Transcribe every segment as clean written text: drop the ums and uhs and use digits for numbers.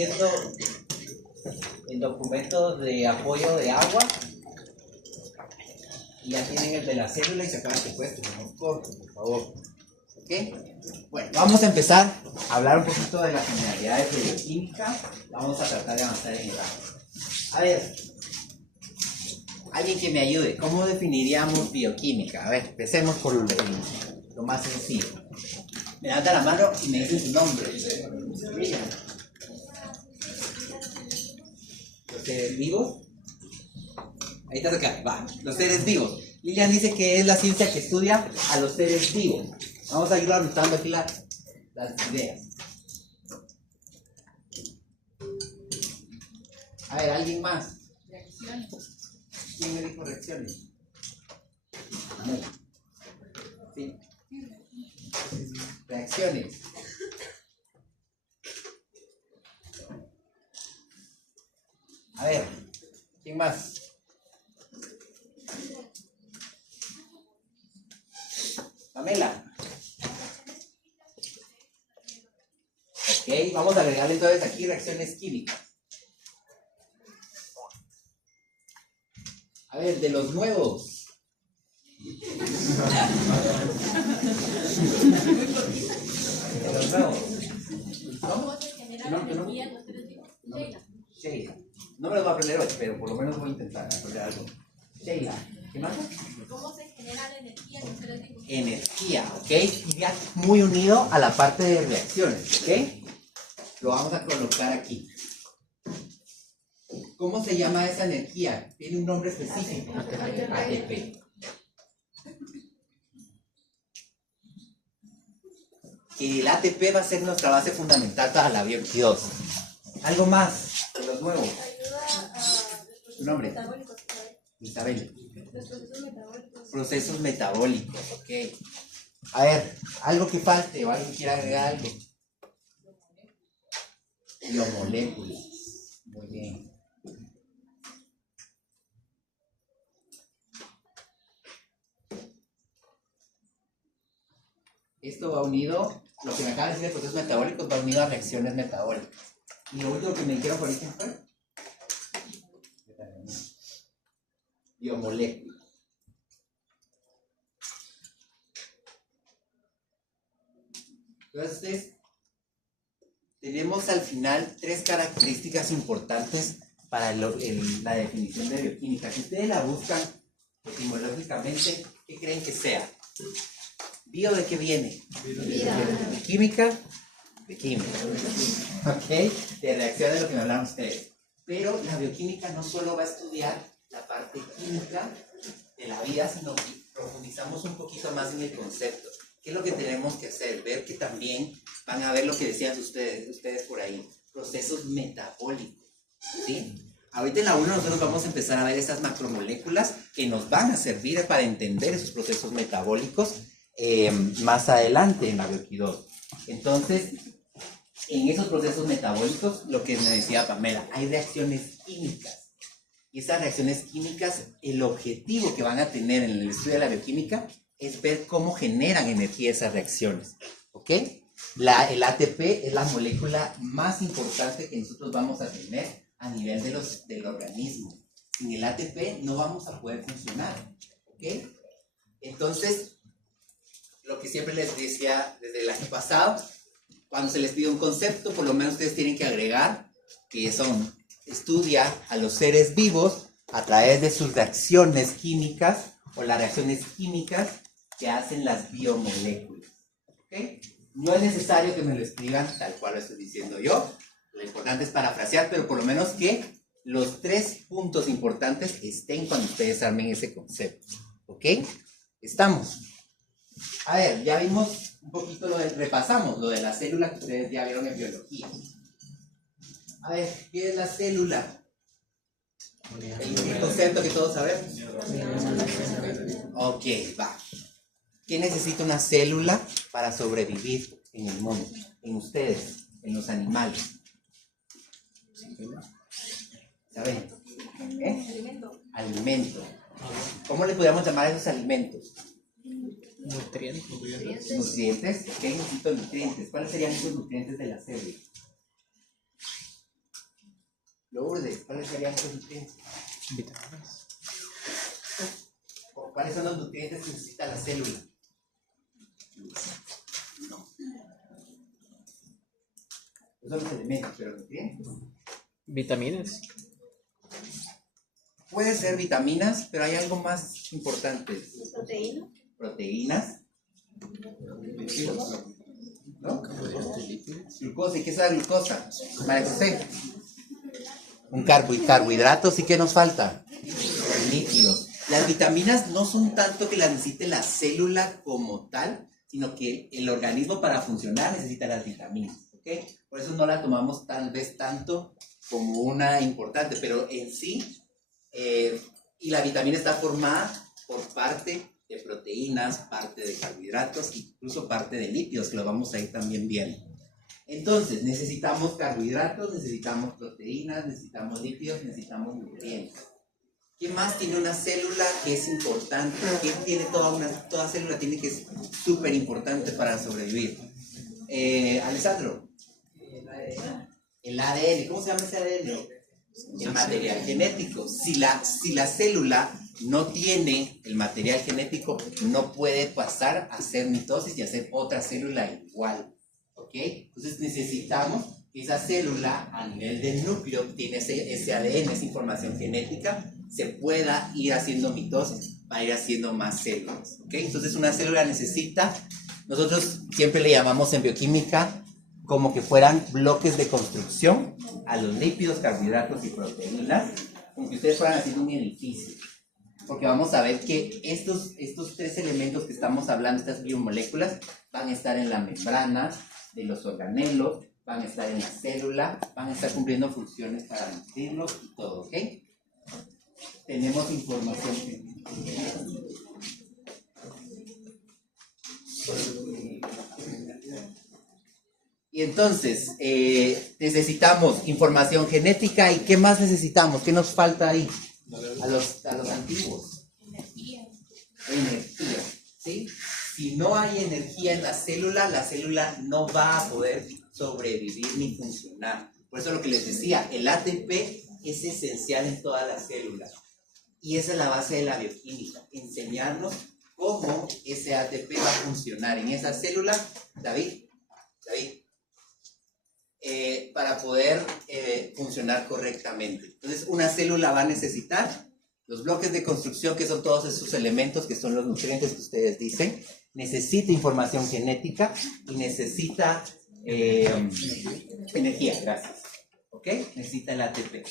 viendo el documento de apoyo de agua. Y ya tienen el de la célula y se acaban de puesto, por favor. ¿Ok? Bueno, vamos a empezar a hablar un poquito de las generalidades de bioquímica. Vamos a tratar de avanzar en el área. A ver, alguien que me ayude. ¿Cómo definiríamos bioquímica? A ver, empecemos por lo más sencillo. Me levanta la mano y me dicen su nombre. ¿Los seres vivos? Ahí está acá, va. Los seres vivos. Lilian dice que es la ciencia que estudia a los seres vivos. Vamos a ir anotando aquí las ideas. A ver, ¿alguien más? Reacciones. ¿Quién me dijo reacciones? No. Sí. Reacciones. A ver, ¿quién más? Pamela. Ok, vamos a agregarle entonces aquí reacciones químicas. A ver, de los nuevos. De los nuevos. ¿Cómo? No. Sheila. No me lo voy a aprender hoy, pero por lo menos voy a intentar aprender algo. Sheila. ¿Qué más? ¿Cómo se genera la energía en los seres vivos? Energía, ¿ok? Y ya muy unido a la parte de reacciones, ¿ok? Lo vamos a colocar aquí. ¿Cómo se llama esa energía? Tiene un nombre específico. ATP. Que el ATP va a ser nuestra base fundamental para la bioquímica. ¿Algo más de los nuevos? Ayuda a ¿Tu nombre? metabólicos. Isabel. Los procesos metabólicos. Procesos metabólicos, ok. A ver, algo que falte o alguien quiera agregar algo. Biomoléculas. Muy bien. Esto va unido, lo que me acaba de decir de procesos metabólicos va unido a reacciones metabólicas. Y lo último que me dijeron por ahí, ¿quién fue? Biomoléculas. Entonces, tenemos al final tres características importantes para la definición de bioquímica. Si ustedes la buscan etimológicamente, ¿qué creen que sea? ¿Bio de qué viene? Vida. ¿De química? De química. ¿Ok? De reacción de lo que me hablaron ustedes. Pero la bioquímica no solo va a estudiar la parte química de la vida, sino que profundizamos un poquito más en el concepto. ¿Qué es lo que tenemos que hacer? Ver que también van a ver lo que decían ustedes por ahí, procesos metabólicos, ¿sí? Ahorita en la 1 nosotros vamos a empezar a ver esas macromoléculas que nos van a servir para entender esos procesos metabólicos más adelante en la bioquímica. Entonces, en esos procesos metabólicos, lo que me decía Pamela, hay reacciones químicas. Y esas reacciones químicas, el objetivo que van a tener en el estudio de la bioquímica es ver cómo generan energía esas reacciones, ¿ok? El ATP es la molécula más importante que nosotros vamos a tener a nivel del organismo. Sin el ATP no vamos a poder funcionar, ¿ok? Entonces, lo que siempre les decía desde el año pasado, cuando se les pide un concepto, por lo menos ustedes tienen que agregar que estudia a los seres vivos a través de sus reacciones químicas o las reacciones químicas que hacen las biomoléculas. ¿Okay? No es necesario que me lo escriban tal cual lo estoy diciendo yo. Lo importante es parafrasear, pero por lo menos que los tres puntos importantes estén cuando ustedes armen ese concepto. ¿Ok? ¿Estamos? A ver, ya vimos un poquito repasamos lo de la célula que ustedes ya vieron en biología. A ver, ¿qué es la célula? El concepto que todos sabemos. Ok, va. ¿Qué necesita una célula para sobrevivir en el mundo? En ustedes, en los animales. ¿Saben? Alimento. ¿Cómo le podríamos llamar a esos alimentos? Nutrientes. ¿Qué necesito nutrientes? ¿Cuáles serían esos nutrientes de la célula? Lourdes, ¿cuáles serían los nutrientes? Vitaminas. ¿Cuáles son los nutrientes que necesita la célula? Esos son los elementos, pero nutrientes. Vitaminas. Puede ser vitaminas, pero hay algo más importante. Proteína. Proteínas. ¿No? Glucosa. ¿Y qué es la glucosa? María José. Un carbohidratos. ¿Y qué nos falta? Lípidos. Las vitaminas no son tanto que las necesite la célula como tal, sino que el organismo para funcionar necesita las vitaminas. ¿Ok? Por eso no la tomamos tal vez tanto como una importante, pero en sí, y la vitamina está formada por parte de proteínas, parte de carbohidratos, incluso parte de lípidos, que lo vamos a ir también viendo. Entonces, necesitamos carbohidratos, necesitamos proteínas, necesitamos lípidos, necesitamos nutrientes. ¿Qué más tiene una célula que es importante? ¿Qué tiene toda célula tiene que es súper importante para sobrevivir? Alessandro. El ADN. ¿Cómo se llama ese ADN? El material genético. Si la célula no tiene el material genético, no puede pasar a hacer mitosis y hacer otra célula igual. ¿Ok? Entonces necesitamos que esa célula a nivel del núcleo tiene ese ADN, esa información genética, se pueda ir haciendo mitosis para ir haciendo más células. ¿Ok? Entonces una célula necesita, nosotros siempre le llamamos en bioquímica como que fueran bloques de construcción a los lípidos, carbohidratos y proteínas, como que ustedes fueran haciendo un edificio. Porque vamos a ver que estos tres elementos que estamos hablando, estas biomoléculas, van a estar en la membrana de los organelos, van a estar en la célula, van a estar cumpliendo funciones para nutrirlos y todo, ¿ok? Tenemos información. Y entonces, necesitamos información genética. ¿Y qué más necesitamos? ¿Qué nos falta ahí? A los antiguos. Energía. Energía, ¿sí? Si no hay energía en la célula no va a poder sobrevivir ni funcionar. Por eso lo que les decía, el ATP es esencial en todas las células. Y esa es la base de la bioquímica, enseñarnos cómo ese ATP va a funcionar en esa célula. David, para poder funcionar correctamente. Entonces, una célula va a necesitar los bloques de construcción, que son todos esos elementos, que son los nutrientes que ustedes dicen. Necesita información genética y necesita energía, gracias. ¿Ok? Necesita el ATP.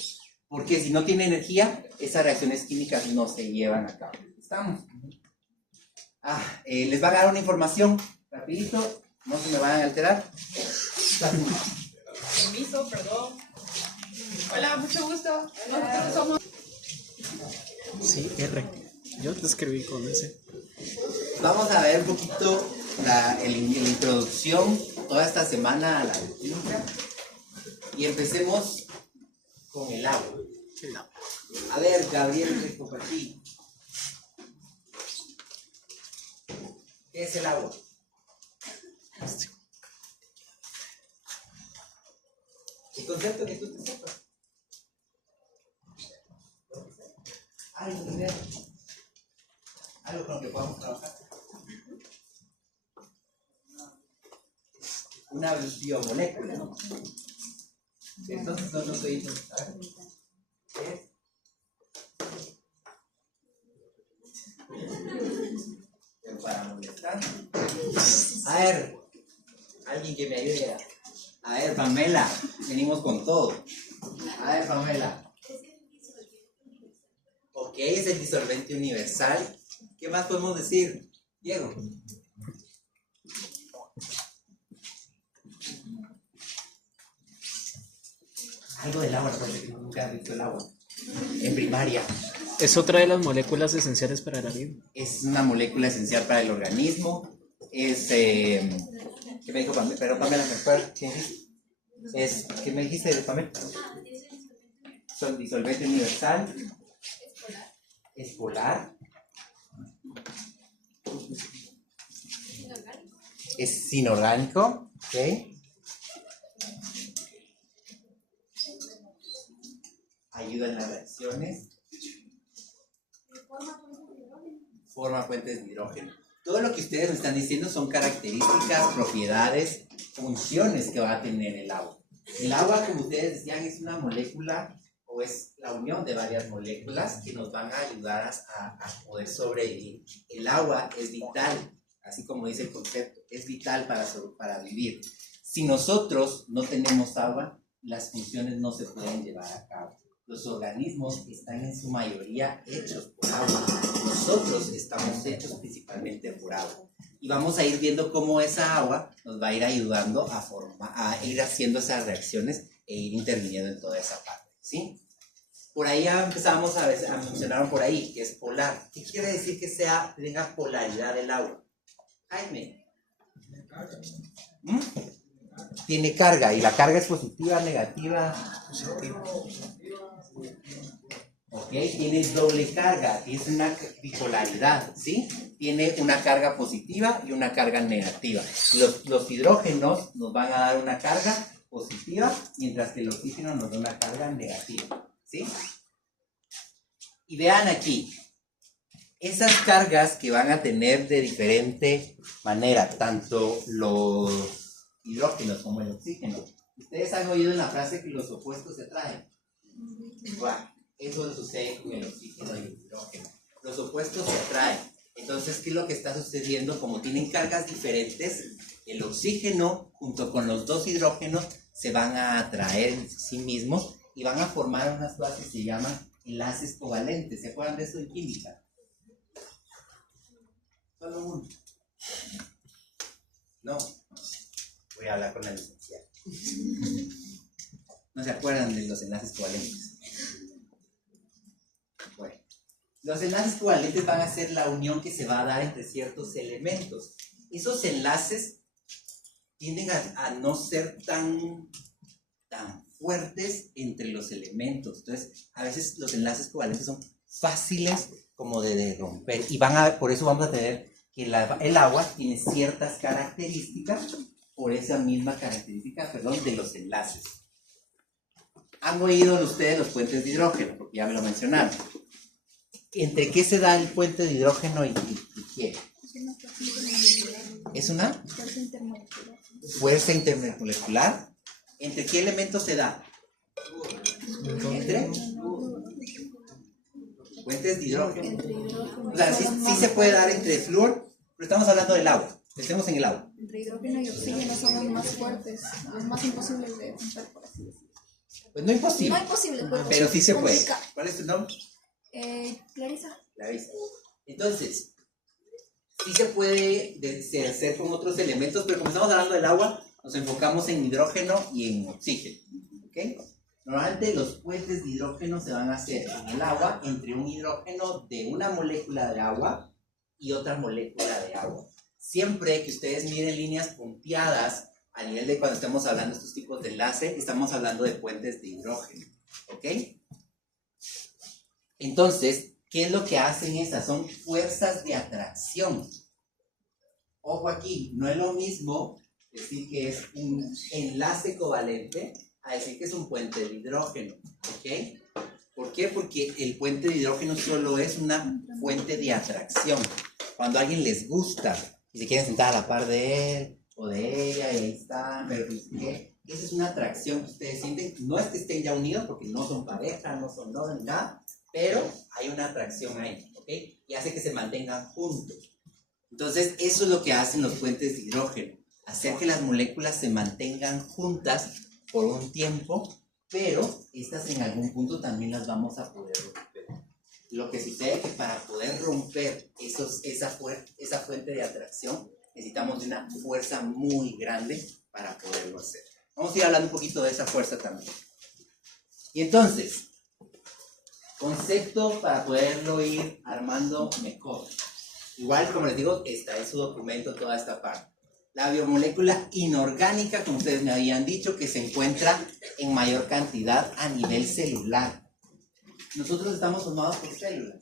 Porque si no tiene energía, esas reacciones químicas no se llevan a cabo. ¿Estamos? Les va a dar una información rapidito, no se me van a alterar. Permiso, perdón. Hola, mucho gusto. Nosotros somos... Sí, R. Yo te escribí con ese. Vamos a ver un poquito la introducción toda esta semana a la bioquímica. Y empecemos con el agua. A ver, Gabriel, compartí. ¿Qué es el agua? El concepto que tú te sepas. Algo con lo que podamos trabajar. Una biomolécula, ¿no? Entonces no estoy diciendo. ¿Qué es? Pero para molestar. A ver, alguien que me ayude. A ver, Pamela, venimos con todo. A ver, Pamela. Ok, es el disolvente universal. ¿Qué más podemos decir? Diego. Algo del agua, parece que nunca has visto el agua. En primaria. Es otra de las moléculas esenciales para la vida. Es una molécula esencial para el organismo. Es. ¿Qué me dijo Pamela? Pero Pamela, ¿me acuerdo? ¿Qué dijiste? ¿Qué me dijiste de Pamela? Son disolvente universal. Es polar. Es inorgánico. ¿Ok? oído en las reacciones? Forma puentes de hidrógeno. Todo lo que ustedes me están diciendo son características, propiedades, funciones que va a tener el agua. El agua, como ustedes decían, es una molécula o es la unión de varias moléculas que nos van a ayudar a poder sobrevivir. El agua es vital, así como dice el concepto, es vital para vivir. Si nosotros no tenemos agua, las funciones no se pueden llevar a cabo. Los organismos están en su mayoría hechos por agua. Nosotros estamos hechos principalmente por agua. Y vamos a ir viendo cómo esa agua nos va a ir ayudando a ir haciendo esas reacciones e ir interviniendo en toda esa parte, ¿sí? Por ahí ya empezamos a mencionar por ahí, que es polar. ¿Qué quiere decir que tenga polaridad el agua? Jaime. Tiene carga, y la carga es positiva, negativa. Ok, tiene doble carga, es una bipolaridad, ¿sí? Tiene una carga positiva y una carga negativa. Los hidrógenos nos van a dar una carga positiva, mientras que el oxígeno nos da una carga negativa, ¿sí? Y vean aquí, esas cargas que van a tener de diferente manera, tanto los hidrógenos como el oxígeno. Ustedes han oído en la frase que los opuestos se atraen. Bueno, eso sucede con el oxígeno y el hidrógeno. Los opuestos se atraen. Entonces, ¿qué es lo que está sucediendo? Como tienen cargas diferentes, el oxígeno junto con los dos hidrógenos se van a atraer en sí mismos y van a formar unas bases que se llaman enlaces covalentes. ¿Se acuerdan de eso en química? Solo uno. No. Voy a hablar con la licenciada. ¿No se acuerdan de los enlaces covalentes? Bueno, los enlaces covalentes van a ser la unión que se va a dar entre ciertos elementos. Esos enlaces tienden a no ser tan fuertes entre los elementos. Entonces, a veces los enlaces covalentes son fáciles como de romper. Y por eso vamos a tener que el agua tiene ciertas características, por esa misma característica, de los enlaces. ¿Han oído ustedes los puentes de hidrógeno? Porque ya me lo mencionaron. ¿Entre qué se da el puente de hidrógeno y qué? ¿Es una fuerza intermolecular? ¿Entre qué elementos se da? ¿Entre? Puentes de hidrógeno. O sea, sí se puede dar entre flúor, pero estamos hablando del agua. Estemos en el agua. Entre hidrógeno y oxígeno son los más fuertes, los más imposibles de romper, por así decirlo. Pues no imposible. No imposible, pero sí se puede. ¿Cuál es tu nombre? Clarisa. Clarisa. Entonces, sí se puede hacer con otros elementos, pero como estamos hablando del agua, nos enfocamos en hidrógeno y en oxígeno. ¿Ok? Normalmente los puentes de hidrógeno se van a hacer en el agua entre un hidrógeno de una molécula de agua y otra molécula de agua. Siempre que ustedes miren líneas punteadas a nivel de cuando estamos hablando de estos tipos de enlace, estamos hablando de puentes de hidrógeno. ¿Ok? Entonces, ¿qué es lo que hacen esas? Son fuerzas de atracción. Ojo aquí, no es lo mismo decir que es un enlace covalente a decir que es un puente de hidrógeno. ¿Ok? ¿Por qué? Porque el puente de hidrógeno solo es una fuente de atracción. Cuando a alguien les gusta y se quieren sentar a la par de él o de ella y ahí están, pero ¿qué? Esa es una atracción que ustedes sienten. No es que estén ya unidos porque no son pareja, no son nada ni nada, pero hay una atracción ahí, ¿ok? Y hace que se mantengan juntos. Entonces, eso es lo que hacen los puentes de hidrógeno, hacer que las moléculas se mantengan juntas por un tiempo, pero estas en algún punto también las vamos a poder romper. Lo que sucede es que para poder romper esa fuente de atracción, necesitamos de una fuerza muy grande para poderlo hacer. Vamos a ir hablando un poquito de esa fuerza también. Y entonces, concepto para poderlo ir armando mejor. Igual, como les digo, está en su documento toda esta parte. La biomolécula inorgánica, como ustedes me habían dicho, que se encuentra en mayor cantidad a nivel celular. Nosotros estamos formados por células.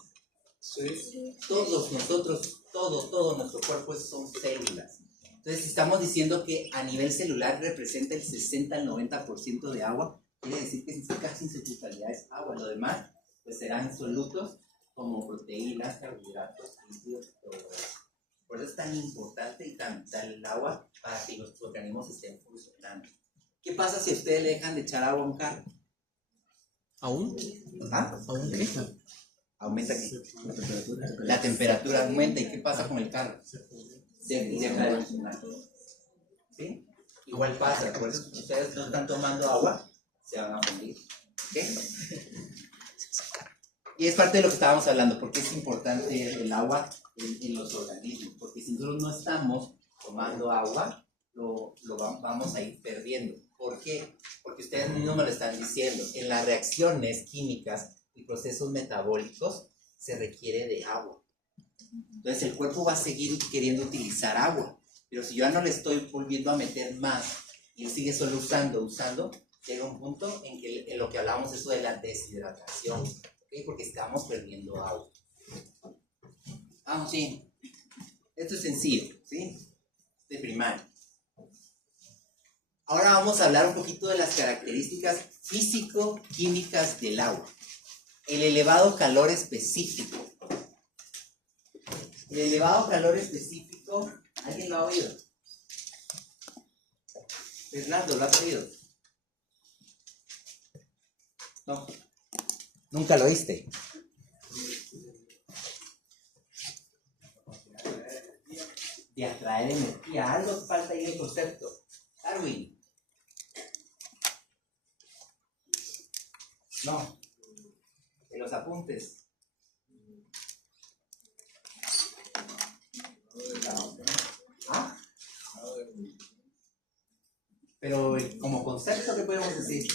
Sí. Todos nosotros, todo nuestro cuerpo son células. Entonces, estamos diciendo que a nivel celular representa el 60 al 90% de agua quiere decir que casi en su totalidad es agua. Lo demás pues serán solutos como proteínas, carbohidratos, líquidos y todo eso. Por eso es tan importante y tan vital el agua para que los organismos estén funcionando. ¿Qué pasa si a ustedes le dejan de echar agua a un carro? ¿Aún? ¿Ah? ¿Aún qué? Aumenta aquí. La temperatura aumenta. ¿Y qué pasa con el carro? Deja de funcionar. ¿Sí? Igual pasa. Por eso si ustedes no están tomando agua, se van a fundir. ¿Ok? Y es parte de lo que estábamos hablando, porque es importante el agua en los organismos, porque si nosotros no estamos tomando agua, vamos a ir perdiendo. ¿Por qué? Porque ustedes mismos me lo están diciendo. En las reacciones químicas y procesos metabólicos se requiere de agua. Entonces el cuerpo va a seguir queriendo utilizar agua, pero si yo ya no le estoy volviendo a meter más y él sigue solo usando, llega un punto en que en lo que hablamos eso de la deshidratación, ¿okay? Porque estamos perdiendo agua. Vamos, sí. Esto es sencillo, ¿sí? De primario. Ahora vamos a hablar un poquito de las características físico-químicas del agua. El elevado calor específico. El elevado calor específico, ¿alguien lo ha oído? Fernando, ¿lo has oído? No. ¿Nunca lo oíste? De atraer energía. Algo falta ahí en el concepto. Darwin. No. En los apuntes. ¿Ah? Pero como concepto, ¿qué podemos decir?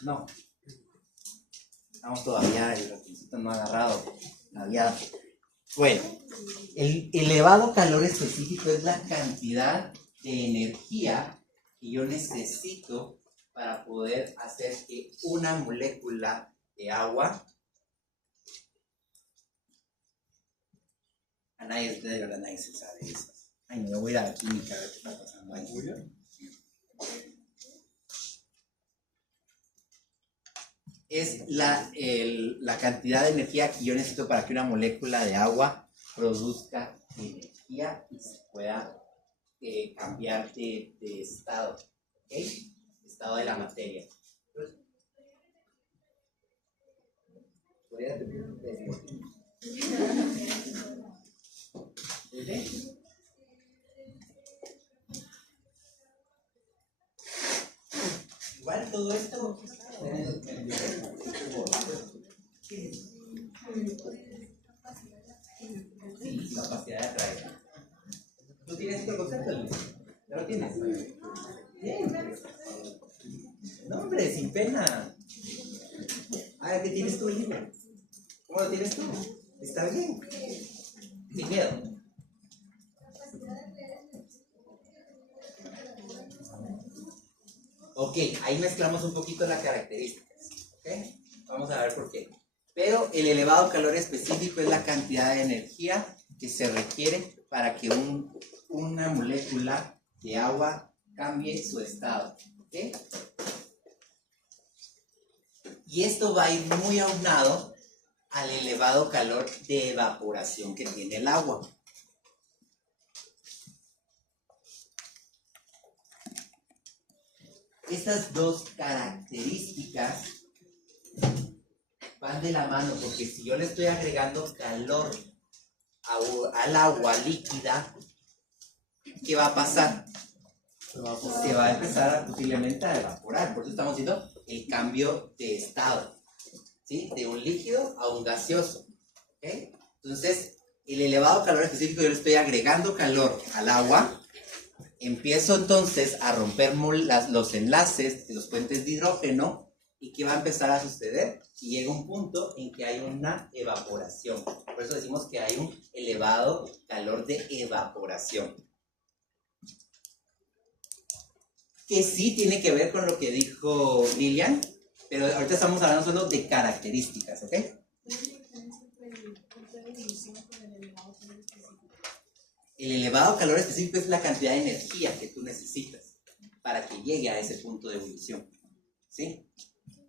No. Estamos todavía, el ratoncito no ha agarrado. Todavía. Bueno, el elevado calor específico es la cantidad de energía que yo necesito para poder hacer que una molécula de agua, a nadie de ustedes, de verdad, nadie se sabe eso. Ay, no, voy a ir a la química a ver qué está pasando ahí. Es la cantidad de energía que yo necesito para que una molécula de agua produzca energía y se pueda cambiar de estado, ¿ok? Estado de la materia. Igual todo esto sí, capacidad de atraer. ¿Tú tienes otro concepto, Luis? ¿Ya lo tienes? Bien. No, hombre, sin pena. A ver, ¿qué tienes tú, Lina? ¿Cómo lo tienes tú? Está bien. Sin miedo. Ok, ahí mezclamos un poquito las características. ¿Okay? Vamos a ver por qué. Pero el elevado calor específico es la cantidad de energía que se requiere para que una molécula de agua cambie su estado. ¿Okay? Y esto va a ir muy aunado al elevado calor de evaporación que tiene el agua. Estas dos características van de la mano, porque si yo le estoy agregando calor al agua líquida, ¿qué va a pasar? Se va a empezar posiblemente a evaporar. Por eso estamos diciendo el cambio de estado, ¿sí? De un líquido a un gaseoso. ¿Okay? Entonces, el elevado calor específico, yo le estoy agregando calor al agua. Empiezo entonces a romper los enlaces de los puentes de hidrógeno. ¿Y qué va a empezar a suceder? Y llega un punto en que hay una evaporación. Por eso decimos que hay un elevado calor de evaporación. Que sí tiene que ver con lo que dijo Lilian, pero ahorita estamos hablando solo de características, ¿ok? El elevado calor específico es la cantidad de energía que tú necesitas para que llegue a ese punto de ebullición. ¿Sí?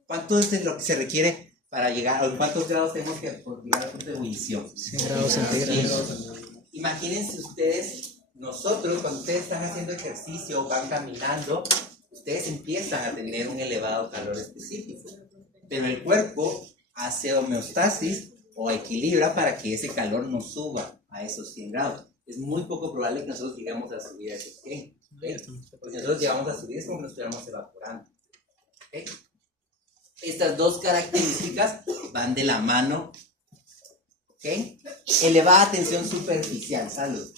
¿Cuánto es lo que se requiere para llegar, o cuántos grados tenemos que llegar al punto de ebullición? 100 grados centígrados. Imagínense ustedes, nosotros cuando ustedes están haciendo ejercicio, van caminando, ustedes empiezan a tener un elevado calor específico, pero el cuerpo hace homeostasis o equilibra para que ese calor no suba a esos 100 grados. Es muy poco probable que nosotros lleguemos a subir a esos 100, ¿okay? Porque si nosotros llegamos a subir es como que nos estuviéramos evaporando, ¿okay? Estas dos características van de la mano, ¿ok? Elevada tensión superficial, salud.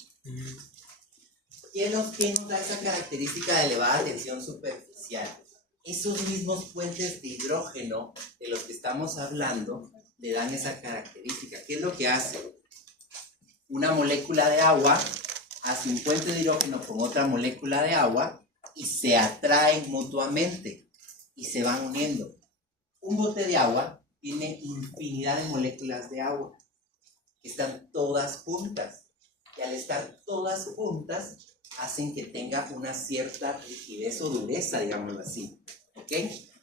¿Qué nos da esa característica de elevada tensión superficial? Esos mismos puentes de hidrógeno de los que estamos hablando le dan esa característica. ¿Qué es lo que hace? Una molécula de agua hace un puente de hidrógeno con otra molécula de agua y se atraen mutuamente y se van uniendo. Un bote de agua tiene infinidad de moléculas de agua que están todas juntas, y al estar todas juntas hacen que tenga una cierta rigidez o dureza, digámoslo así, ¿ok?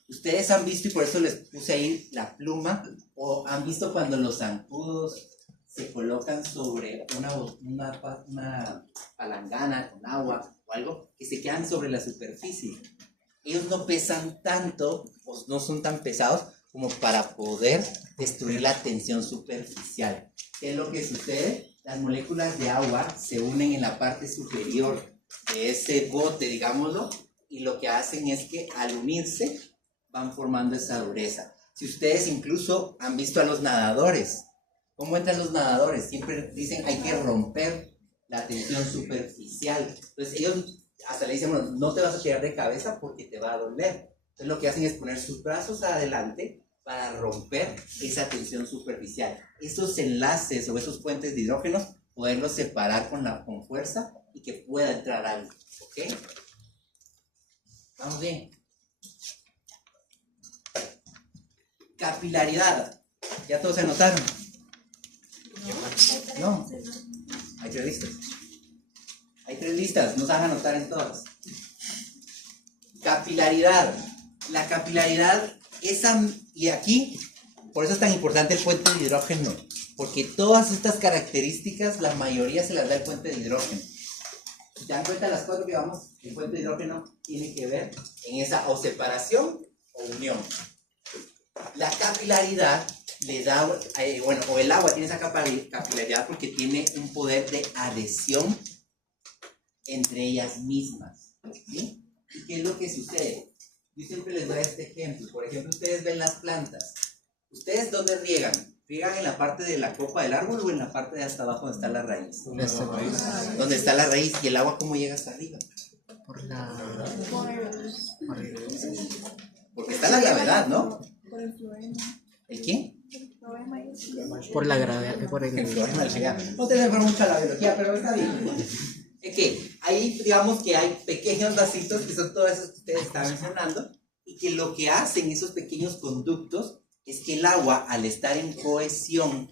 Ustedes han visto, y por eso les puse ahí la pluma, o han visto cuando los zancudos se colocan sobre una palangana con agua o algo, que se quedan sobre la superficie. Ellos no pesan tanto, o no son tan pesados como para poder destruir la tensión superficial. ¿Qué es lo que sucede? Las moléculas de agua se unen en la parte superior de ese bote, digámoslo, y lo que hacen es que al unirse van formando esa dureza. Si ustedes incluso han visto a los nadadores, ¿cómo entran los nadadores? Siempre dicen hay que romper la tensión superficial. Entonces ellos hasta le dicen, bueno, no te vas a tirar de cabeza porque te va a doler. Entonces lo que hacen es poner sus brazos adelante para romper esa tensión superficial. Esos enlaces o esos puentes de hidrógenos, poderlos separar con fuerza y que pueda entrar algo. ¿Ok? ¿Vamos bien? Capilaridad. ¿Ya todos se anotaron? No. Hay 3 listas. Hay 3 listas, no se van a anotar en todas. Capilaridad. La capilaridad, y aquí, por eso es tan importante el puente de hidrógeno, porque todas estas características, la mayoría se las da el puente de hidrógeno. Si te dan cuenta, las 4 que vamos, el puente de hidrógeno tiene que ver en esa o separación o unión. La capilaridad le da, o el agua tiene esa capilaridad porque tiene un poder de adhesión entre ellas mismas, ¿sí? ¿Y qué es lo que sucede? Yo siempre les doy este ejemplo. Por ejemplo, ustedes ven las plantas. ¿Ustedes dónde riegan? ¿Riegan en la parte de la copa del árbol o en la parte de hasta abajo donde está la raíz? ¿Dónde está la raíz? ¿Y el agua cómo llega hasta arriba? Porque está la gravedad, ¿no? Por el florema. ¿El quién? Por la gravedad, por el... No te dejo mucho la biología, pero está bien. Es que ahí digamos que hay pequeños vasitos que son todos esos que ustedes estaban mencionando, y que lo que hacen esos pequeños conductos es que el agua, al estar en cohesión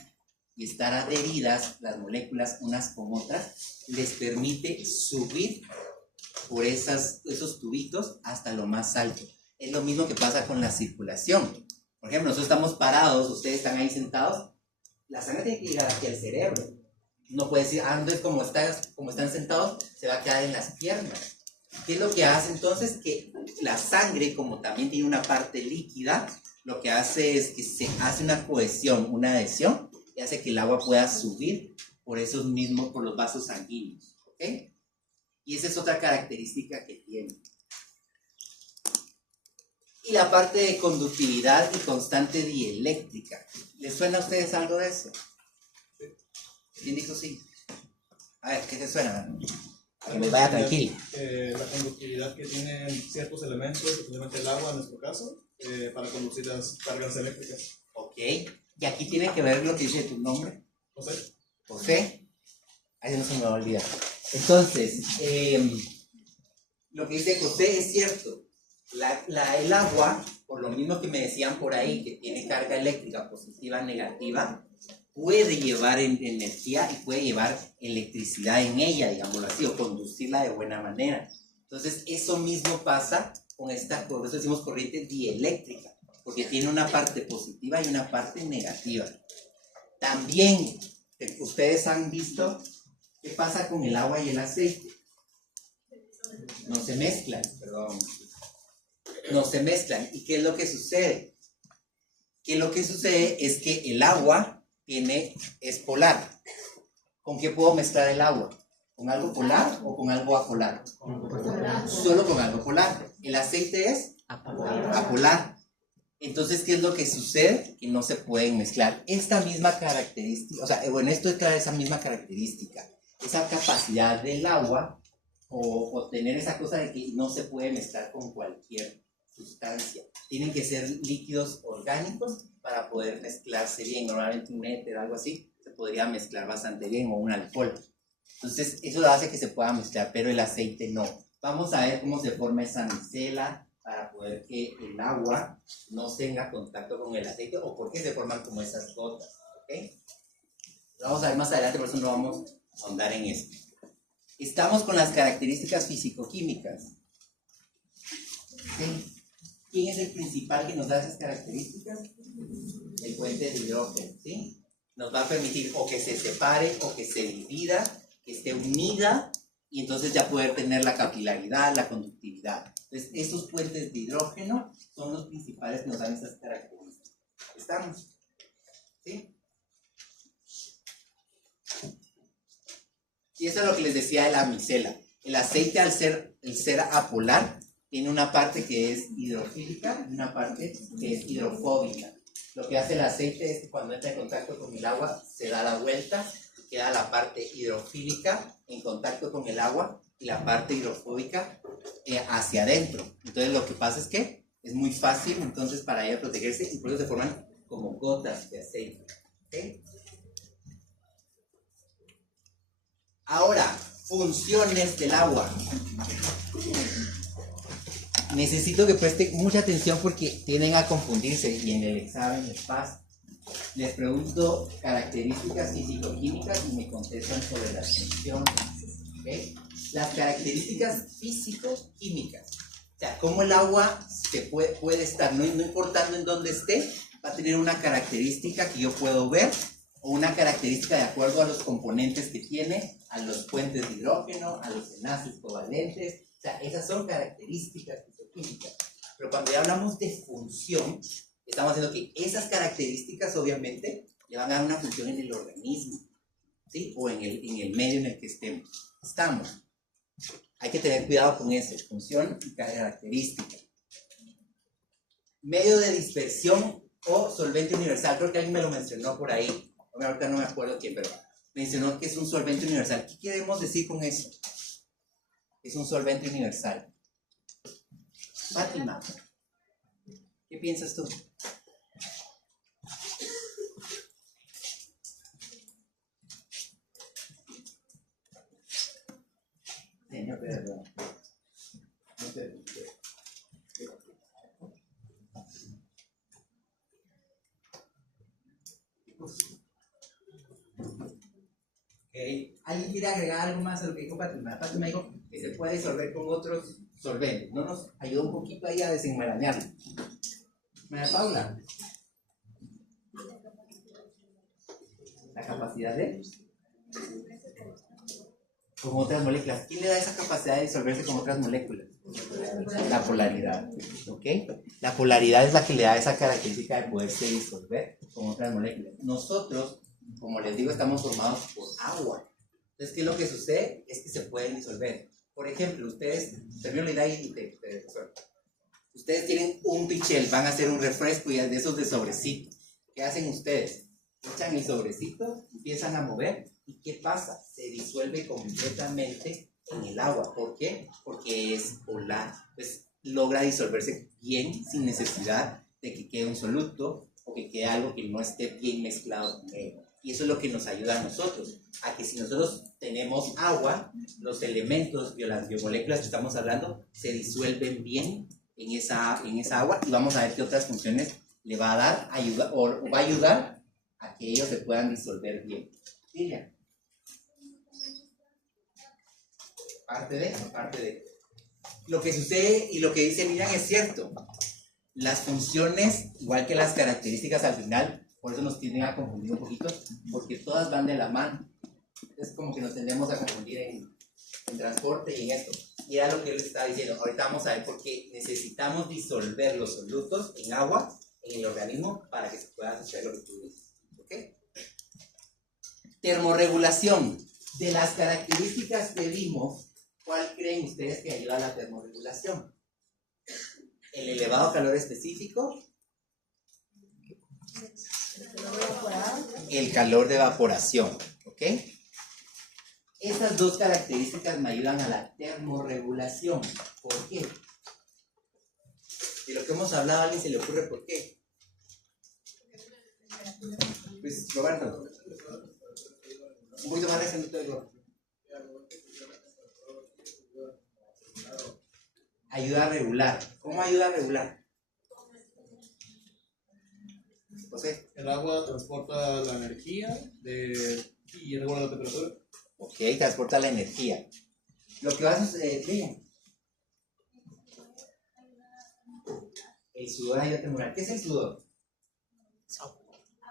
y estar adheridas las moléculas unas con otras, les permite subir por esos tubitos hasta lo más alto. Es lo mismo que pasa con la circulación. Por ejemplo, nosotros estamos parados, ustedes están ahí sentados, la sangre tiene que llegar aquí al cerebro. No puede decir, entonces como están sentados, se va a quedar en las piernas. ¿Qué es lo que hace entonces? Que la sangre, como también tiene una parte líquida, lo que hace es que se hace una cohesión, una adhesión, y hace que el agua pueda subir por los vasos sanguíneos. ¿Ok? Y esa es otra característica que tiene. Y la parte de conductividad y constante dieléctrica. ¿Les suena a ustedes algo de eso? ¿Quién dijo sí? A ver, ¿qué te suena? Que me vaya tranquilo. La conductividad que tienen ciertos elementos, especialmente el agua en nuestro caso, para conducir las cargas eléctricas. Ok. Y aquí tiene que ver lo que dice tu nombre. José. José. Ahí no se me va a olvidar. Entonces, lo que dice José es cierto. El agua, por lo mismo que me decían por ahí, que tiene carga eléctrica positiva, negativa, puede llevar energía y puede llevar electricidad en ella, digámoslo así, o conducirla de buena manera. Entonces, eso mismo pasa con esta, por eso decimos corriente dieléctrica, porque tiene una parte positiva y una parte negativa. También, ustedes han visto qué pasa con el agua y el aceite. No se mezclan, perdón. No se mezclan. ¿Y qué es lo que sucede? Que lo que sucede es que el agua es polar. ¿Con qué puedo mezclar el agua? ¿Con algo polar o con algo apolar? Solo con algo polar. El aceite es apolar. Entonces, ¿qué es lo que sucede? Que no se pueden mezclar. Esta misma característica, o sea, bueno, esto trae esa misma característica, esa capacidad del agua o tener esa cosa de que no se puede mezclar con cualquier sustancia. Tienen que ser líquidos orgánicos para poder mezclarse bien. Normalmente un éter, algo así, se podría mezclar bastante bien, o un alcohol. Entonces, eso hace que se pueda mezclar, pero el aceite no. Vamos a ver cómo se forma esa micela para poder que el agua no tenga contacto con el aceite, o por qué se forman como esas gotas. ¿Okay? Lo vamos a ver más adelante, por eso no vamos a ahondar en esto. Estamos con las características físico-químicas. ¿Sí? ¿Quién es el principal que nos da esas características? El puente de hidrógeno, ¿sí? Nos va a permitir o que se separe o que se divida, que esté unida, y entonces ya poder tener la capilaridad, la conductividad. Entonces, esos puentes de hidrógeno son los principales que nos dan esas características. ¿Estamos? ¿Sí? Y eso es lo que les decía de la micela. El aceite, al ser apolar, tiene una parte que es hidrofílica y una parte que es hidrofóbica. Lo que hace el aceite es que cuando entra en contacto con el agua, se da la vuelta y queda la parte hidrofílica en contacto con el agua y la parte hidrofóbica hacia adentro. Entonces, lo que pasa es que es muy fácil entonces para ella protegerse, y por eso se forman como gotas de aceite. ¿Okay? Ahora, funciones del agua. Necesito que presten mucha atención porque tienden a confundirse, y en el examen les pasa. Les pregunto características físico-químicas y me contestan sobre las funciones. ¿Okay? Las características físico-químicas. O sea, cómo el agua se puede estar, no importando en dónde esté, va a tener una característica que yo puedo ver, o una característica de acuerdo a los componentes que tiene, a los puentes de hidrógeno, a los enlaces covalentes. O sea, esas son características físico-químicas. Pero cuando ya hablamos de función, estamos diciendo que esas características obviamente le van a dar una función en el organismo, ¿sí? O en el medio en el que estamos. Hay que tener cuidado con eso, función y característica. Medio de dispersión o solvente universal. Creo que alguien me lo mencionó por ahí. Ahorita no me acuerdo quién, pero mencionó que es un solvente universal. ¿Qué queremos decir con eso? Es un solvente universal. Fátima, ¿qué piensas tú? Señor, perdón. Okay. ¿Alguien quiere agregar algo más a lo que dijo Fátima? Fátima dijo que se puede disolver con otros solventes. ¿No nos ayudó un poquito ahí a desenmarañarlo? María Paula. La capacidad de con otras moléculas. ¿Quién le da esa capacidad de disolverse con otras moléculas? La polaridad. ¿Ok? La polaridad es la que le da esa característica de poderse disolver con otras moléculas. Nosotros, como les digo, estamos formados por agua. Entonces, ¿qué es lo que sucede? Es que se pueden disolver. Por ejemplo, ustedes, ustedes tienen un pichel, van a hacer un refresco y de esos de sobrecito. ¿Qué hacen ustedes? Echan el sobrecito, empiezan a mover, ¿y qué pasa? Se disuelve completamente en el agua. ¿Por qué? Porque es polar. Pues logra disolverse bien sin necesidad de que quede un soluto o que quede algo que no esté bien mezclado con él. Y eso es lo que nos ayuda a nosotros, a que si nosotros tenemos agua, los elementos, las biomoléculas que estamos hablando, se disuelven bien en esa agua, y vamos a ver qué otras funciones le va a dar, o va a ayudar a que ellos se puedan disolver bien. Miriam. Parte de. Lo que sucede y lo que dice Miriam es cierto. Las funciones, igual que las características al final, por eso nos tienden a confundir un poquito, porque todas van de la mano. Es como que nos tendemos a confundir en transporte y en esto. Y era lo que él estaba diciendo. Ahorita vamos a ver por qué necesitamos disolver los solutos en agua, en el organismo, para que se pueda asociar lo que tú dices. ¿Ok? Termorregulación. De las características que vimos, ¿cuál creen ustedes que ayuda a la termorregulación? ¿El elevado calor específico? El calor de evaporación. ¿Ok? Estas dos características me ayudan a la termorregulación. ¿Por qué? De lo que hemos hablado, ¿a alguien se le ocurre por qué? Pues, Roberto. Un poquito más reciente. Ayuda a regular. ¿Cómo ayuda a regular? José. El agua transporta la energía y regula la temperatura. Ok, transporta la energía. Lo que va a suceder, miren. El sudor ayuda a termoregular. ¿Qué es el sudor?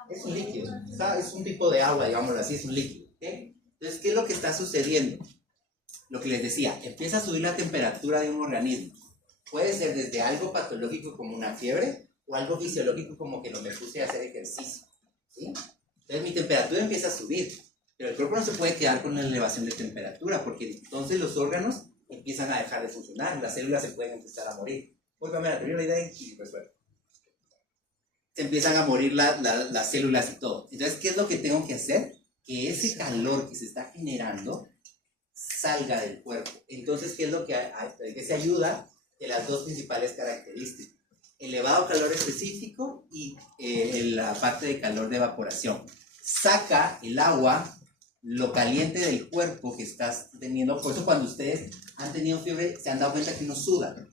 Es un líquido. Es un tipo de agua, digámoslo así, es un líquido. ¿Okay? Entonces, ¿qué es lo que está sucediendo? Lo que les decía, empieza a subir la temperatura de un organismo. Puede ser desde algo patológico como una fiebre o algo fisiológico como que no me puse a hacer ejercicio. ¿Sí? Entonces mi temperatura empieza a subir, pero el cuerpo no se puede quedar con una elevación de temperatura porque entonces los órganos empiezan a dejar de funcionar, las células se pueden empezar a morir. Vuelve a la primera idea y resuelve. Se empiezan a morir las células y todo. Entonces, ¿qué es lo que tengo que hacer? Que ese calor que se está generando salga del cuerpo. Entonces, ¿qué es lo que se ayuda? De las dos principales características. Elevado calor específico y la parte de calor de evaporación. Saca el agua, lo caliente del cuerpo que estás teniendo. Por eso cuando ustedes han tenido fiebre, se han dado cuenta que no sudan.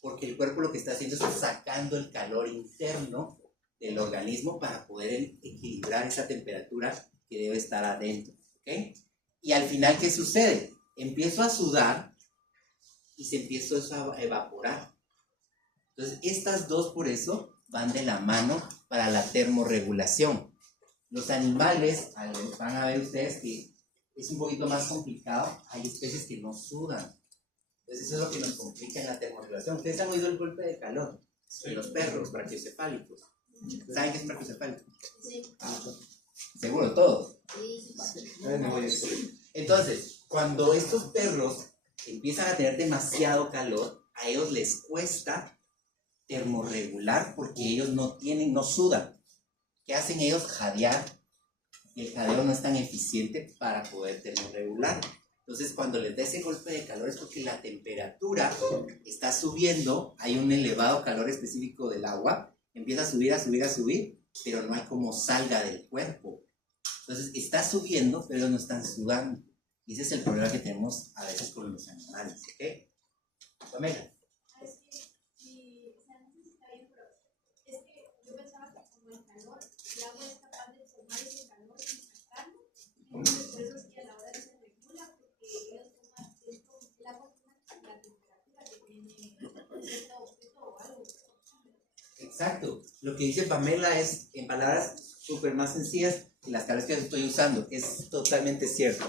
Porque el cuerpo lo que está haciendo es sacando el calor interno del organismo para poder equilibrar esa temperatura que debe estar adentro. ¿Okay? Y al final, ¿qué sucede? Empiezo a sudar y se empieza a evaporar. Entonces, estas dos por eso van de la mano para la termorregulación. Los animales, van a ver ustedes que es un poquito más complicado. Hay especies que no sudan. Entonces, eso es lo que nos complica en la termorregulación. Ustedes han oído el golpe de calor de los perros brachiocefálicos. ¿Saben qué es un brachiocefálico? Sí. Seguro, todos. Sí. Entonces, cuando estos perros empiezan a tener demasiado calor, a ellos les cuesta termorregular porque ellos no sudan. ¿Qué hacen ellos? Jadear. Y el jadeo no es tan eficiente para poder termorregular. Entonces, cuando les da ese golpe de calor es porque la temperatura está subiendo, hay un elevado calor específico del agua, empieza a subir, pero no hay como salga del cuerpo. Entonces, está subiendo, pero no están sudando. Y ese es el problema que tenemos a veces con los animales. ¿Ok? Pamela. Es que, sí, o sea, no sé si está bien, pero es que yo pensaba que como el calor, el agua es capaz de tomar ese calor y sacarlo. Entonces, por eso es que a la hora de se regula, porque ellos toman, el agua toma la temperatura que tiene cierto objeto o algo. Exacto. Lo que dice Pamela es, en palabras súper más sencillas, y las palabras que yo estoy usando, es totalmente cierto.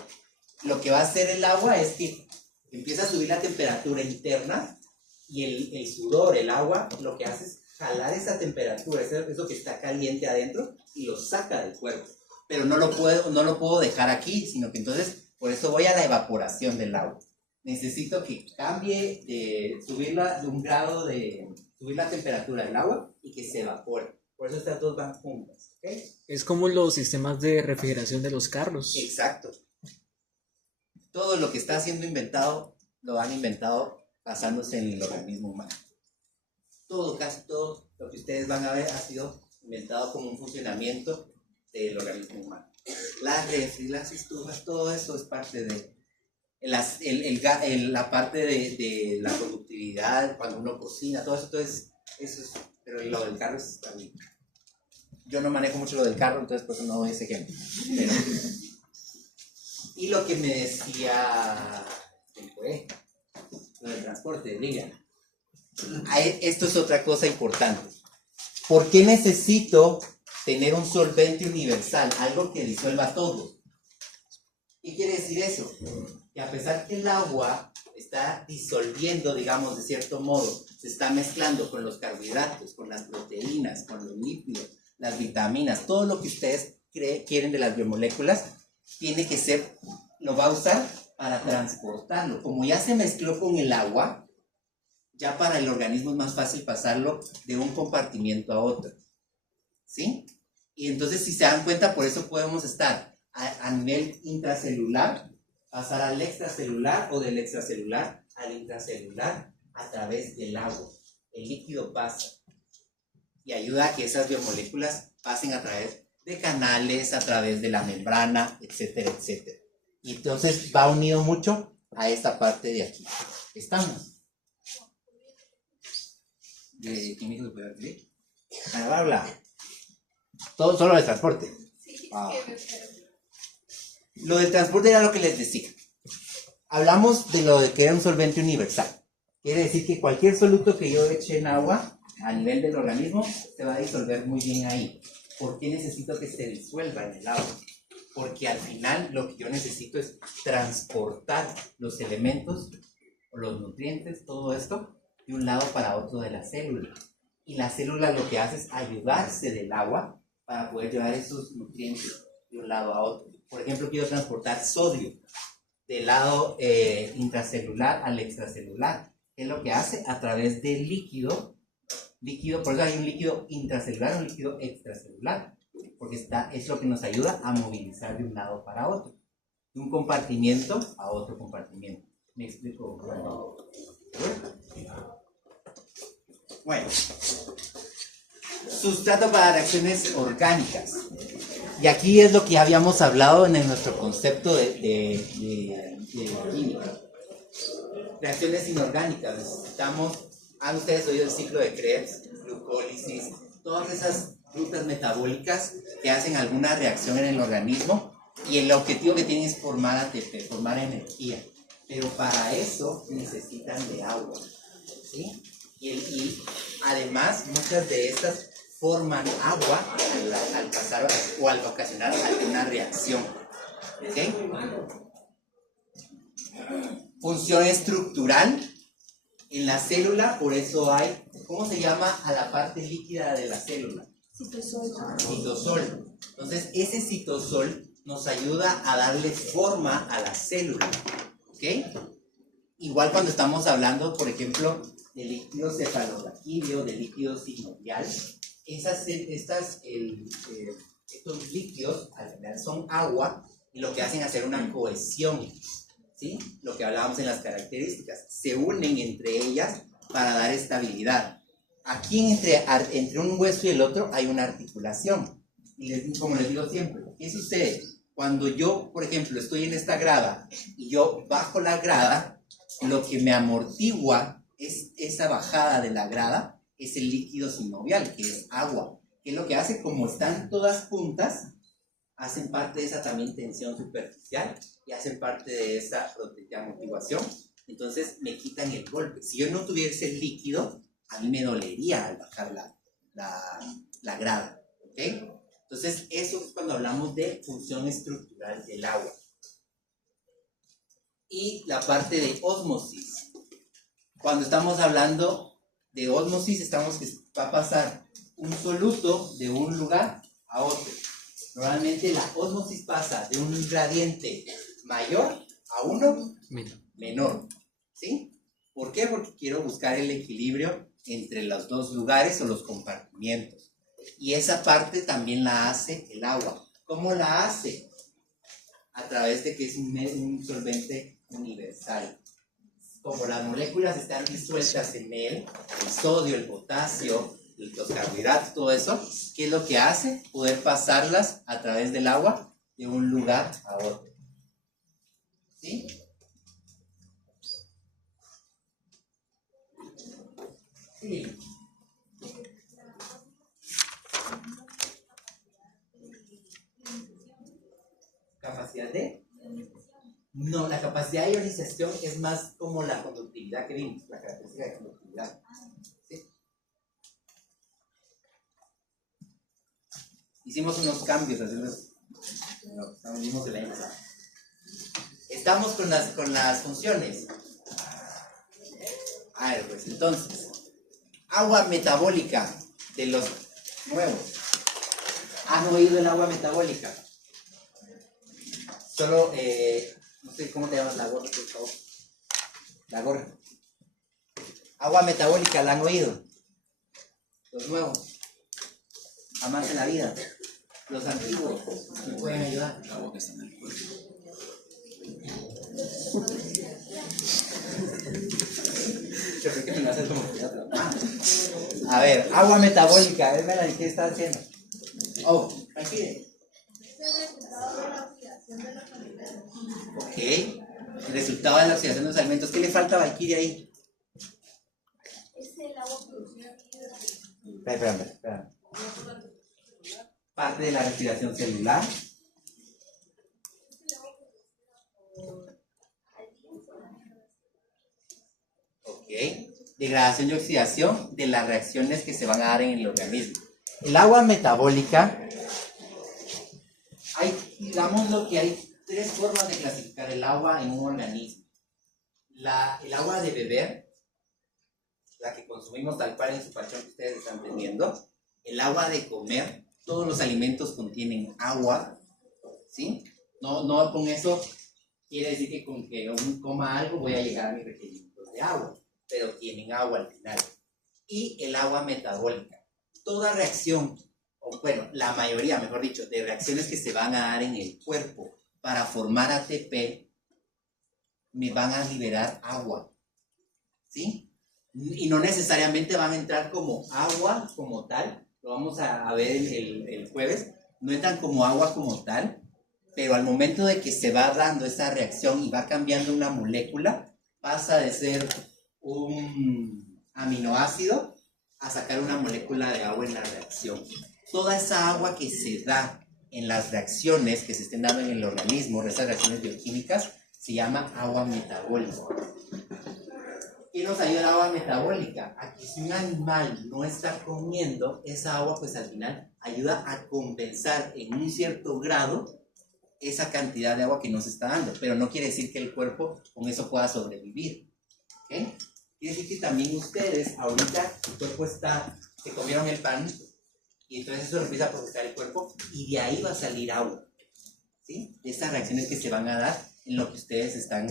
Lo que va a hacer el agua es que empieza a subir la temperatura interna y el sudor, el agua, lo que hace es jalar esa temperatura, eso que está caliente adentro, y lo saca del cuerpo. Pero no lo puedo dejar aquí, sino que entonces, por eso voy a la evaporación del agua. Necesito que cambie, subir la temperatura del agua y que se evapore. Por eso estas dos van juntas. ¿Okay? Es como los sistemas de refrigeración de los carros. Exacto. Todo lo que está siendo inventado, lo han inventado basándose en el organismo humano. Todo, casi todo lo que ustedes van a ver ha sido inventado como un funcionamiento del organismo humano. Las refri, las estufas, todo eso es parte de la parte de la conductividad, cuando uno cocina, todo eso es, pero lo del carro es también. Yo no manejo mucho lo del carro, entonces por eso no doy ese ejemplo. Pero, y lo que me decía, ¿quién fue? Lo del transporte, Lilian. Esto es otra cosa importante. ¿Por qué necesito tener un solvente universal? Algo que disuelva todo. ¿Qué quiere decir eso? Que a pesar que el agua está disolviendo, digamos, de cierto modo, se está mezclando con los carbohidratos, con las proteínas, con los lípidos, las vitaminas, todo lo que ustedes quieren de las biomoléculas, tiene que ser, lo va a usar para transportarlo. Como ya se mezcló con el agua, ya para el organismo es más fácil pasarlo de un compartimiento a otro. ¿Sí? Y entonces, si se dan cuenta, por eso podemos estar a nivel intracelular, pasar al extracelular o del extracelular al intracelular a través del agua. El líquido pasa y ayuda a que esas biomoléculas pasen a través de canales, a través de la membrana, etcétera, etcétera. Y entonces va unido mucho a esta parte de aquí. ¿Estamos? ¿Quién dijo que puede hablar? Habla. Todo solo del transporte. Lo del transporte era lo que les decía. Hablamos de lo de que era un solvente universal. Quiere decir que cualquier soluto que yo eche en agua a nivel del organismo se va a disolver muy bien ahí. ¿Por qué necesito que se disuelva en el agua? Porque al final lo que yo necesito es transportar los elementos, los nutrientes, todo esto, de un lado para otro de la célula. Y la célula lo que hace es ayudarse del agua para poder llevar esos nutrientes de un lado a otro. Por ejemplo, quiero transportar sodio del lado intracelular al extracelular. ¿Qué es lo que hace? A través del líquido, por eso hay un líquido intracelular y un líquido extracelular, porque es lo que nos ayuda a movilizar de un lado para otro, de un compartimiento a otro compartimiento. ¿Me explico? Bueno, sustrato para reacciones orgánicas. Y aquí es lo que habíamos hablado en nuestro concepto de química. Reacciones inorgánicas. Han ustedes oído el ciclo de Krebs, glucólisis, todas esas rutas metabólicas que hacen alguna reacción en el organismo y el objetivo que tienen es formar ATP, formar energía. Pero para eso necesitan de agua, ¿sí? Y además muchas de estas forman agua al pasar o al ocasionar alguna reacción. ¿Ok? Función estructural en la célula, por eso hay, ¿cómo se llama a la parte líquida de la célula? Citosol. Citosol. Entonces, ese citosol nos ayuda a darle forma a la célula. ¿Ok? Igual cuando estamos hablando, por ejemplo, de líquido cefalorraquídeo, de líquido sinovial, estos líquidos al final son agua y lo que hacen es hacer una cohesión, ¿sí? Lo que hablábamos en las características, se unen entre ellas para dar estabilidad. Aquí entre un hueso y el otro hay una articulación y como les digo siempre, ¿qué sucede? Cuando yo, por ejemplo, estoy en esta grada y yo bajo la grada, lo que me amortigua es esa bajada de la grada, es el líquido sinovial, que es agua. ¿Qué es lo que hace? Como están todas juntas, hacen parte de esa también tensión superficial y hacen parte de esa amortiguación. Entonces me quitan el golpe. Si yo no tuviese el líquido, a mí me dolería al bajar la grada. ¿Ok? Entonces eso es cuando hablamos de función estructural del agua. Y la parte de ósmosis. Cuando estamos hablando de ósmosis, estamos que va a pasar un soluto de un lugar a otro. Normalmente la ósmosis pasa de un gradiente mayor a uno menor. ¿Sí? ¿Por qué? Porque quiero buscar el equilibrio entre los dos lugares o los compartimientos. Y esa parte también la hace el agua. ¿Cómo la hace? A través de que es un solvente universal. Como las moléculas están disueltas en él, el sodio, el potasio, los carbohidratos, todo eso, ¿qué es lo que hace? Poder pasarlas a través del agua de un lugar a otro. ¿Sí? Sí. capacidad de... No, la capacidad de ionización es más como la conductividad que vimos, la característica de conductividad. ¿Sí? Hicimos unos cambios, así lo vimos el año pasado. Estamos con las funciones. A ver, pues entonces, agua metabólica de los nuevos. ¿Han oído el agua metabólica? Solo, no sé cómo te llamas la gorra, por favor. La gorra. Agua metabólica, ¿la han oído? Los nuevos. Jamás en la vida. Los antiguos. ¿Me pueden ayudar? El agua que está en el cuerpo. A ver, agua metabólica. A ver, Melanie, ¿qué está haciendo? Oh, aquí. Ok. El resultado de la oxidación de los alimentos. ¿Qué le falta a Valkyrie ahí? Es el agua producida. Espérame. Parte de la respiración celular. Ok. Degradación y oxidación de las reacciones que se van a dar en el organismo. El agua metabólica, digámoslo que hay 3 formas de clasificar el agua en un organismo. El agua de beber, la que consumimos tal cual en su pachón que ustedes están teniendo. El agua de comer, todos los alimentos contienen agua, ¿sí? No con eso quiere decir que con que uno coma algo voy a llegar a mis requerimientos de agua, pero tienen agua al final. Y el agua metabólica. Toda reacción, o bueno, la mayoría, mejor dicho, de reacciones que se van a dar en el cuerpo para formar ATP, me van a liberar agua, ¿sí? Y no necesariamente van a entrar como agua como tal, lo vamos a ver el jueves, no entran como agua como tal, pero al momento de que se va dando esa reacción y va cambiando una molécula, pasa de ser un aminoácido a sacar una molécula de agua en la reacción. Toda esa agua que se da en las reacciones que se estén dando en el organismo, esas reacciones bioquímicas, se llama agua metabólica. ¿Qué nos ayuda el agua metabólica? A que si un animal no está comiendo, esa agua pues al final ayuda a compensar en un cierto grado esa cantidad de agua que nos está dando, pero no quiere decir que el cuerpo con eso pueda sobrevivir. ¿Okay? Quiere decir que también ustedes ahorita el cuerpo se comieron el pan y entonces eso lo empieza a procesar el cuerpo y de ahí va a salir agua, ¿sí? De esas reacciones que se van a dar en lo que ustedes están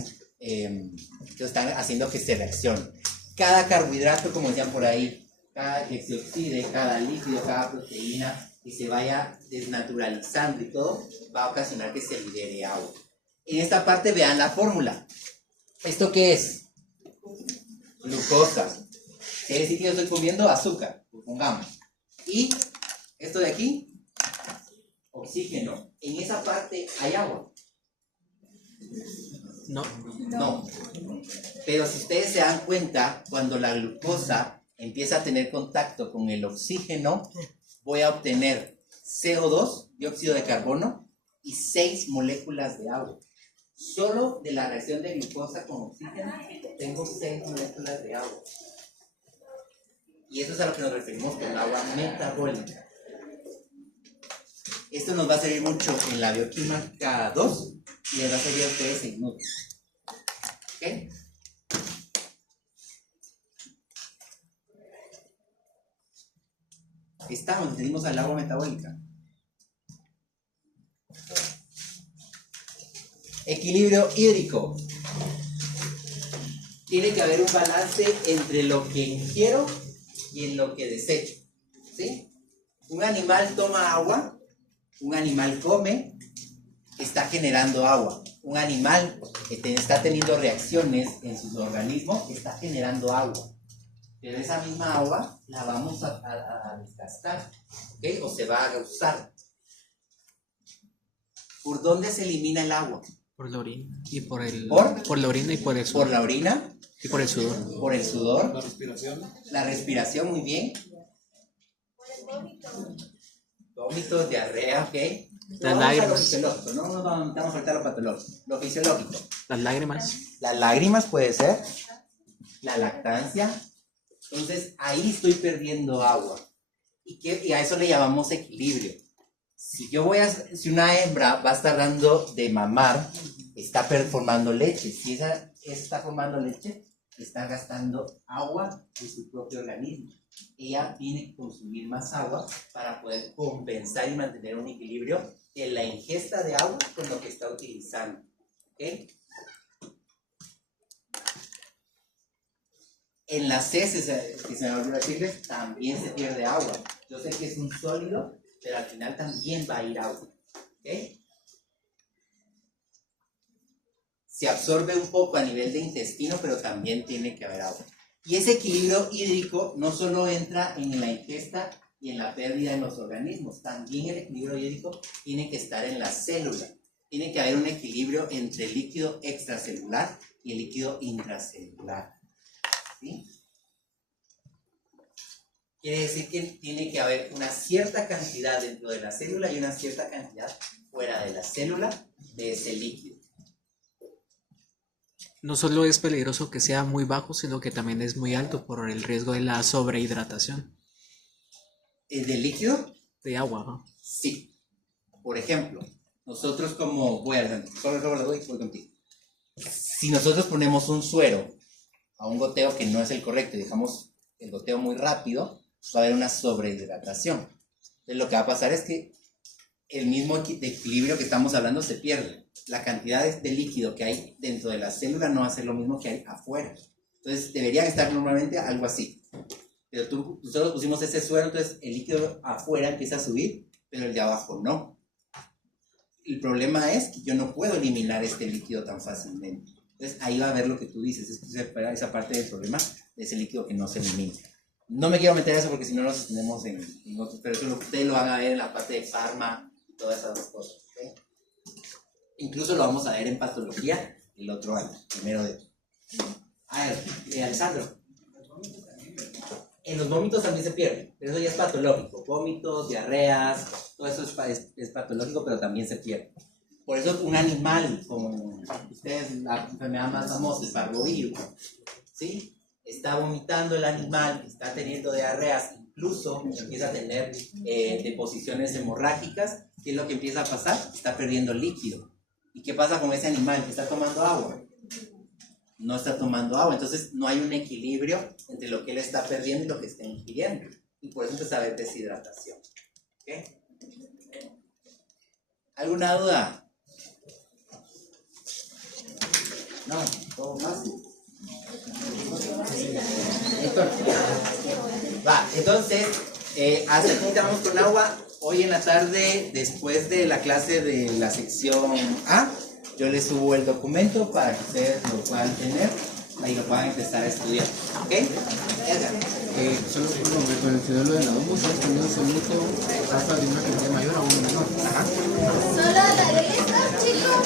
haciendo que se reaccione. Cada carbohidrato, como decían por ahí, cada que se oxide, cada líquido, cada proteína que se vaya desnaturalizando y todo, va a ocasionar que se libere agua. En esta parte vean la fórmula. ¿Esto qué es? Glucosa. Quiere decir que yo estoy comiendo azúcar, pongamos. Y esto de aquí, oxígeno. En esa parte hay agua. No. Pero si ustedes se dan cuenta, cuando la glucosa empieza a tener contacto con el oxígeno, voy a obtener CO2, dióxido de carbono, y 6 moléculas de agua. Solo de la reacción de glucosa con oxígeno tengo 6 moléculas de agua. Y eso es a lo que nos referimos con agua metabólica. Esto nos va a servir mucho en la bioquímica 2 y les va a servir a ustedes en NUT. ¿Ok? Estamos, tenemos al agua metabólica. Equilibrio hídrico. Tiene que haber un balance entre lo que ingiero y en lo que desecho, ¿sí? Un animal toma agua, un animal come, está generando agua. Un animal que está teniendo reacciones en su organismo está generando agua. Pero esa misma agua la vamos a desgastar, ¿ok? O se va a usar. ¿Por dónde se elimina el agua? Por la orina y por la orina y por el Por sudor. la orina. Y por el sudor. Por el sudor. La respiración. La respiración, muy bien. Vómitos, diarrea, ok. Las Vamos a lo lágrimas. fisiológico, no nos vamos a faltar lo patológico, lo fisiológico. Las lágrimas. Las lágrimas puede ser, la lactancia. Entonces ahí estoy perdiendo agua. Y a eso le llamamos equilibrio. Si una hembra va a estar dando de mamar, está formando leche. Si esa está formando leche, está gastando agua de su propio organismo. Ella tiene que consumir más agua para poder compensar y mantener un equilibrio en la ingesta de agua con lo que está utilizando. ¿Ok? En las heces, que se me olvidó decirles, también se pierde agua. Yo sé que es un sólido, pero al final también va a ir agua. ¿Ok? Se absorbe un poco a nivel de intestino, pero también tiene que haber agua. Y ese equilibrio hídrico no solo entra en la ingesta y en la pérdida en los organismos, también el equilibrio hídrico tiene que estar en la célula. Tiene que haber un equilibrio entre el líquido extracelular y el líquido intracelular. ¿Sí? Quiere decir que tiene que haber una cierta cantidad dentro de la célula y una cierta cantidad fuera de la célula de ese líquido. No solo es peligroso que sea muy bajo, sino que también es muy alto por el riesgo de la sobrehidratación ¿De líquido? de agua. ¿No? Sí. Por ejemplo, nosotros como... voy contigo. Si nosotros ponemos un suero a un goteo que no es el correcto y dejamos el goteo muy rápido, va a haber una sobrehidratación. Entonces lo que va a pasar es que el mismo equilibrio que estamos hablando se pierde. La cantidad de líquido que hay dentro de la célula no va a ser lo mismo que hay afuera. Entonces deberían estar normalmente algo así. Pero nosotros pusimos ese suero, entonces el líquido afuera empieza a subir, pero el de abajo no. El problema es que yo no puedo eliminar este líquido tan fácilmente. Entonces ahí va a ver lo que tú dices, es esa parte del problema de ese líquido que no se elimina. No me quiero meter a eso porque si no nos extendemos en otros, pero eso ustedes lo van a ver en la parte de farma y todas esas cosas. ¿Okay? Incluso lo vamos a ver en patología el otro año, primero de... A ver, Alessandro. En los vómitos también se pierde, pero eso ya es patológico. Vómitos, diarreas, todo eso es patológico, pero también se pierde. Por eso un animal, como ustedes, la enfermedad más famosa, el parvovirus, ¿sí? Está vomitando el animal, está teniendo diarreas, incluso empieza a tener deposiciones hemorrágicas. ¿Qué es lo que empieza a pasar? Está perdiendo líquido. ¿Y qué pasa con ese animal que está tomando agua? No está tomando agua, entonces no hay un equilibrio entre lo que él está perdiendo y lo que está ingiriendo. Y por eso empieza a haber deshidratación. ¿Okay? ¿Alguna duda? No, todo fácil. Entonces, hasta aquí estamos con agua. Hoy en la tarde, después de la clase de la sección A, yo les subo el documento para que ustedes lo puedan tener y lo puedan empezar a estudiar. ¿Ok? Edgar. Solo por un momento, en el estudio de la domo, si has tenido un solito, pasa de una cantidad mayor a una menor. Solo la de estas, chicos.